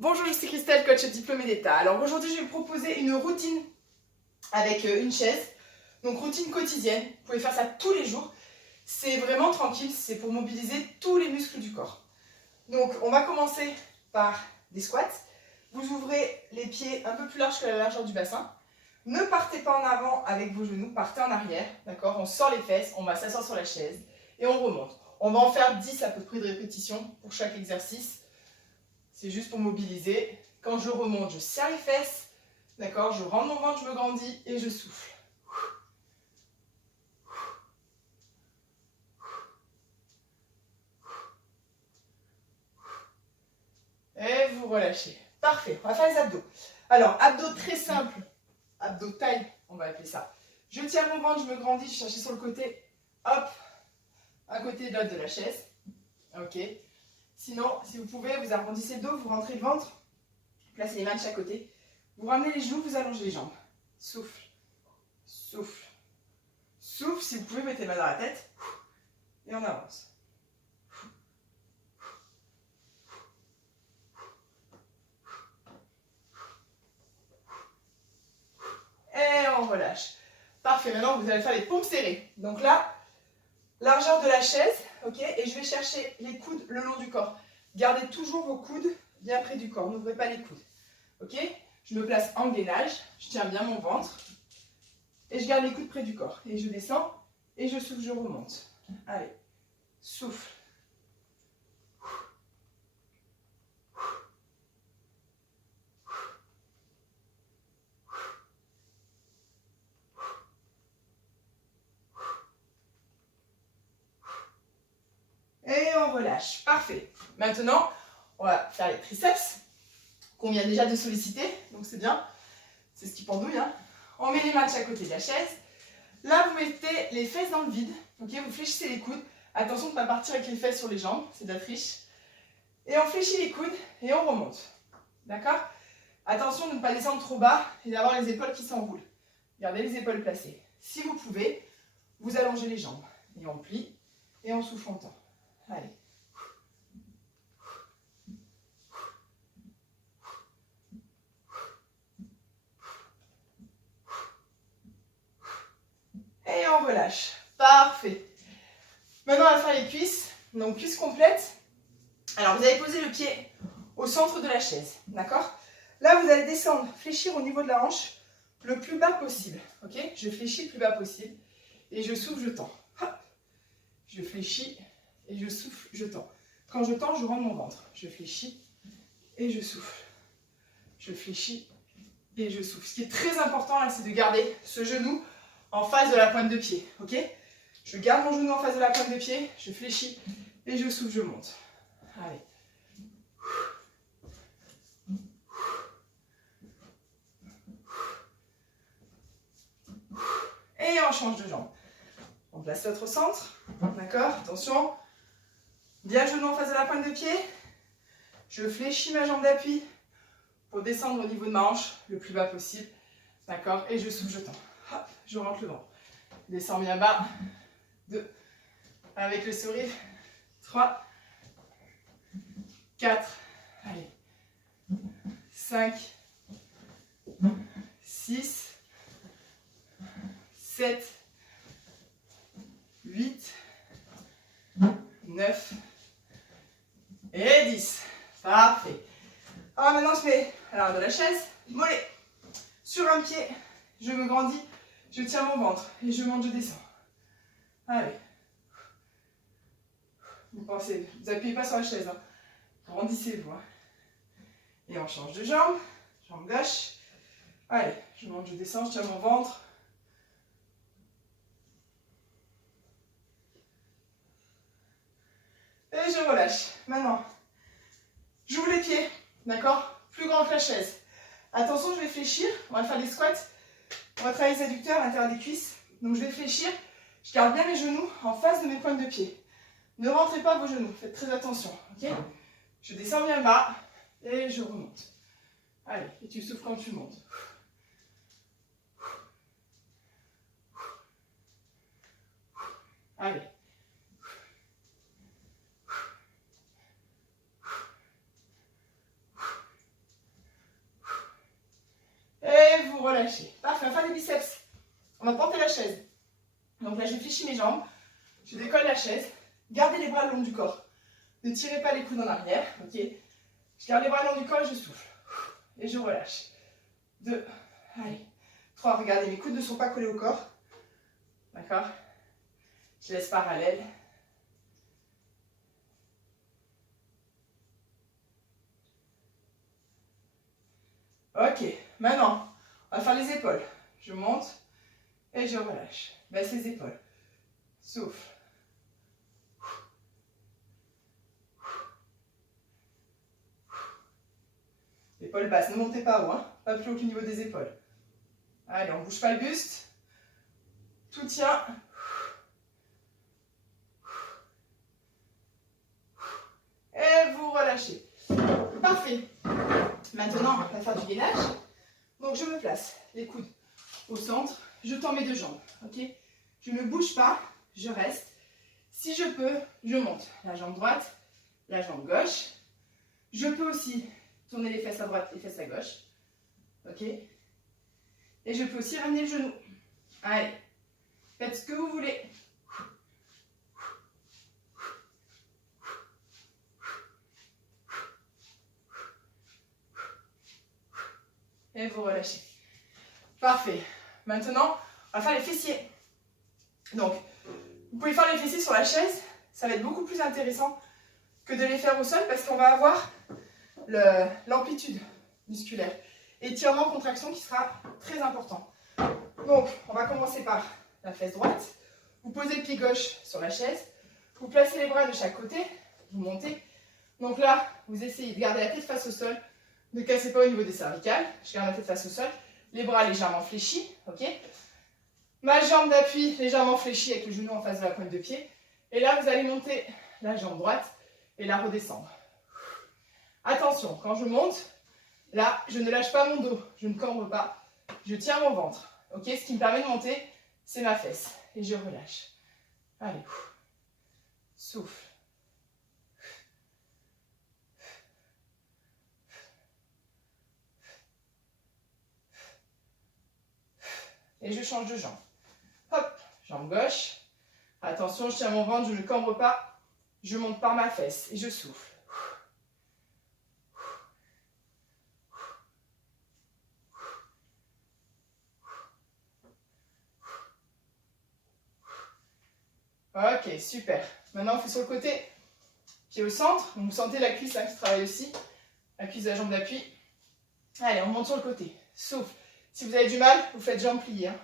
Bonjour, je suis Christelle, coach diplômée d'État. Alors aujourd'hui, je vais vous proposer une routine avec une chaise. Donc routine quotidienne, vous pouvez faire ça tous les jours. C'est vraiment tranquille, c'est pour mobiliser tous les muscles du corps. Donc on va commencer par des squats. Vous ouvrez les pieds un peu plus larges que la largeur du bassin. Ne partez pas en avant avec vos genoux, partez en arrière, d'accord? On sort les fesses, on va s'asseoir sur la chaise et on remonte. On va en faire 10 à peu près de répétitions pour chaque exercice. C'est juste pour mobiliser. Quand je remonte, je serre les fesses. D'accord? Je rentre mon ventre, je me grandis et je souffle. Et vous relâchez. Parfait. On va faire les abdos. Alors, abdos très simples. Abdos taille, on va appeler ça. Je tiens mon ventre, je me grandis, je cherche sur le côté. Hop. Un côté de l'autre de la chaise. Ok. Sinon, si vous pouvez, vous arrondissez le dos, vous rentrez le ventre. Placez les mains de chaque côté. Vous ramenez les genoux, vous allongez les jambes. Souffle. Souffle. Souffle, si vous pouvez, mettez les mains dans la tête. Et on avance. Et on relâche. Parfait, maintenant vous allez faire les paumes serrées. Donc là, largeur de la chaise, ok, et je vais chercher les coudes le long du corps. Gardez toujours vos coudes bien près du corps, n'ouvrez pas les coudes. Ok, je me place en gainage, je tiens bien mon ventre, et je garde les coudes près du corps. Et je descends, et je souffle, je remonte. Allez, souffle. Et on relâche. Parfait. Maintenant, on va faire les triceps qu'on vient déjà de solliciter. Donc c'est bien. C'est ce qui pendouille. Hein. On met les mains de chaque côté de la chaise. Là, vous mettez les fesses dans le vide. Okay, vous fléchissez les coudes. Attention de ne pas partir avec les fesses sur les jambes. C'est de la triche. Et on fléchit les coudes et on remonte. D'accord? Attention de ne pas descendre trop bas et d'avoir les épaules qui s'enroulent. Gardez les épaules placées. Si vous pouvez, vous allongez les jambes. Et on plie et on souffle longtemps. Allez. Et on relâche. Parfait. Maintenant, on va faire les cuisses. Donc, cuisses complètes. Alors, vous allez poser le pied au centre de la chaise. D'accord? Là, vous allez descendre, fléchir au niveau de la hanche le plus bas possible. Ok? Je fléchis le plus bas possible. Et je souffle, je tends. Hop. Je fléchis et je souffle, je tends. Quand je tends, je rentre mon ventre. Je fléchis et je souffle. Je fléchis et je souffle. Ce qui est très important, là, c'est de garder ce genou en face de la pointe de pied. Ok? Je garde mon genou en face de la pointe de pied, je fléchis et je souffle, je monte. Allez. Et on change de jambe. On place l'autre au centre. D'accord? Attention. Bien genou en face de la pointe de pied. Je fléchis ma jambe d'appui pour descendre au niveau de ma hanche le plus bas possible. D'accord? Et je souffle, je tends. Hop, je rentre le ventre. Descends bien bas. 2. Avec le sourire. 3. 4. Allez. 5. 6. 7. 8. 9. Et 10. Parfait. Alors maintenant je mets à l'arrière de la chaise, mollet. Sur un pied, je me grandis, je tiens mon ventre et je monte, je descends. Allez. Vous pensez, vous appuyez pas sur la chaise, hein. Grandissez-vous. Hein. Et on change de jambe, jambe gauche. Allez, je monte, je descends, je tiens mon ventre. Et je relâche. Maintenant, j'ouvre les pieds, d'accord? Plus grand que la chaise. Attention, je vais fléchir. On va faire des squats. On va travailler les adducteurs à l'intérieur des cuisses. Donc je vais fléchir. Je garde bien mes genoux en face de mes pointes de pied. Ne rentrez pas vos genoux. Faites très attention. Ok? Je descends bien bas et je remonte. Allez, et tu souffles quand tu montes. Allez. relâchez. Parfait, on va faire les biceps. On va porter la chaise. Donc là, je fléchis mes jambes. Je décolle la chaise. Gardez les bras le long du corps. Ne tirez pas les coudes en arrière. Ok. Je garde les bras le long du corps et je souffle. Et je relâche. 2. Allez. 3. Regardez, mes coudes ne sont pas collés au corps. D'accord. Je laisse parallèle. Ok. Maintenant, on va faire les épaules. Je monte et je relâche. Baisse les épaules. Souffle. Épaules basses, ne montez pas haut, hein. Pas plus haut que le niveau des épaules. Allez, on ne bouge pas le buste. Tout tient. Et vous relâchez. Parfait. Maintenant, on va faire du gainage. Donc, je me place, les coudes au centre. Je tends mes deux jambes. Ok. Je ne bouge pas, je reste. Si je peux, je monte. La jambe droite, la jambe gauche. Je peux aussi tourner les fesses à droite, les fesses à gauche. Ok. Et je peux aussi ramener le genou. Allez. Faites ce que vous voulez. Et vous relâchez. Parfait. Maintenant, on va faire les fessiers. Donc, vous pouvez faire les fessiers sur la chaise. Ça va être beaucoup plus intéressant que de les faire au sol parce qu'on va avoir l'amplitude musculaire. Étirement, contraction qui sera très important. Donc, on va commencer par la fesse droite. Vous posez le pied gauche sur la chaise. Vous placez les bras de chaque côté. Vous montez. Donc là, vous essayez de garder la tête face au sol. Ne cassez pas au niveau des cervicales. Je garde la tête face au sol. Les bras légèrement fléchis. Ok. Ma jambe d'appui légèrement fléchie avec le genou en face de la pointe de pied. Et là, vous allez monter la jambe droite et la redescendre. Attention, quand je monte, là, je ne lâche pas mon dos. Je ne cambre pas. Je tiens mon ventre. Ok. Ce qui me permet de monter, c'est ma fesse. Et je relâche. Allez. Souffle. Et je change de jambe. Hop, jambe gauche. Attention, je tiens mon ventre, je ne cambre pas. Je monte par ma fesse et je souffle. Ok, super. Maintenant, on fait sur le côté. Pied au centre. Donc, vous sentez la cuisse hein, qui travaille aussi. La cuisse de la jambe d'appui. Allez, on monte sur le côté. Souffle. Si vous avez du mal, vous faites jambes pliées. Hein.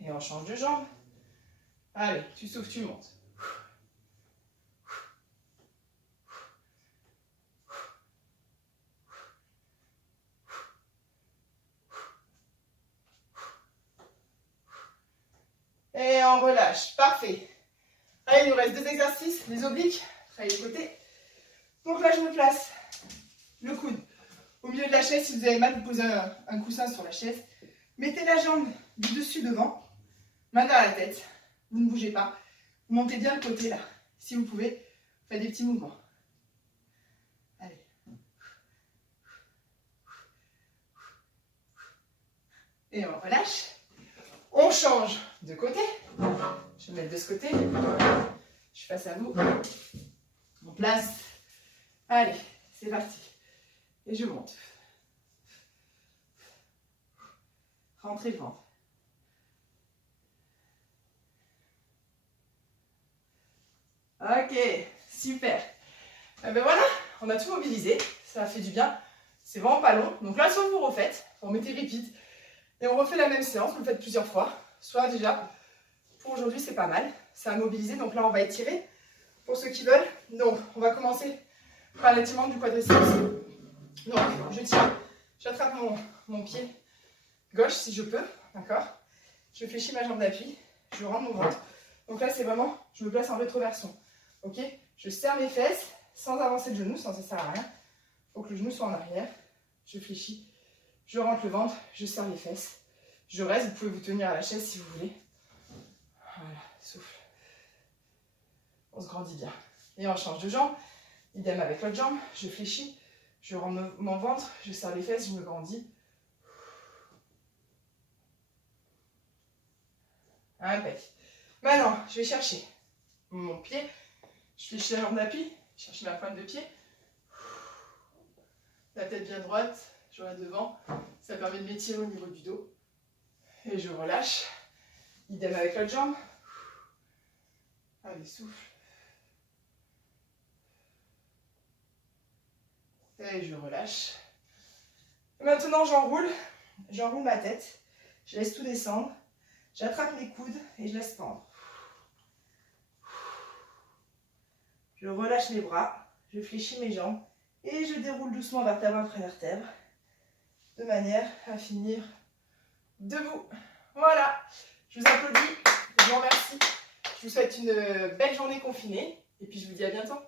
Et on change de jambe. Allez, tu souffles, tu montes. Et on relâche. Parfait. Allez, il nous reste 2 exercices. Les obliques. Travaillez le côté. Donc là, je me place. Le coude au milieu de la chaise. Si vous avez mal, vous posez un coussin sur la chaise. Mettez la jambe du dessus devant. Main dans la tête. Vous ne bougez pas. Vous montez bien le côté là. Si vous pouvez, faites des petits mouvements. Allez. Et on relâche. On change de côté. Je vais mettre de ce côté. Je suis face à vous. On place. Allez, c'est parti. Et je monte. Rentrez le ventre. Ok, super. Et ben voilà, on a tout mobilisé. Ça a fait du bien. C'est vraiment pas long. Donc là, soit vous refaites, vous remettez repeat. Et on refait la même séance, vous le faites plusieurs fois. Soit déjà, pour aujourd'hui, c'est pas mal. Ça a mobilisé, donc là, on va étirer pour ceux qui veulent. Donc, on va commencer par l'étirement du quadriceps. Donc, je tiens, j'attrape mon pied gauche si je peux, d'accord. Je fléchis ma jambe d'appui, je rentre mon ventre. Donc là, c'est vraiment, je me place en rétroversion, ok. Je serre mes fesses sans avancer le genou, sans ça sert à rien. Il faut que le genou soit en arrière. Je fléchis, je rentre le ventre, je serre les fesses. Je reste, vous pouvez vous tenir à la chaise si vous voulez. Voilà, souffle. On se grandit bien. Et on change de jambe. Idem avec l'autre jambe. Je fléchis. Je rends mon ventre. Je serre les fesses. Je me grandis. Impec. Maintenant, je vais chercher mon pied. Je fléchis la jambe d'appui. Chercher ma pointe de pied. La tête bien droite. Je regarde devant. Ça permet de m'étirer au niveau du dos. Et je relâche. Idem avec l'autre jambe. Allez, souffle. Et je relâche. Maintenant, j'enroule ma tête. Je laisse tout descendre. J'attrape mes coudes et je laisse pendre. Je relâche mes bras. Je fléchis mes jambes. Et je déroule doucement vertèbre après vertèbre. De manière à finir debout. Voilà. Je vous applaudis. Je vous remercie. Je vous souhaite une belle journée confinée. Et puis, je vous dis à bientôt.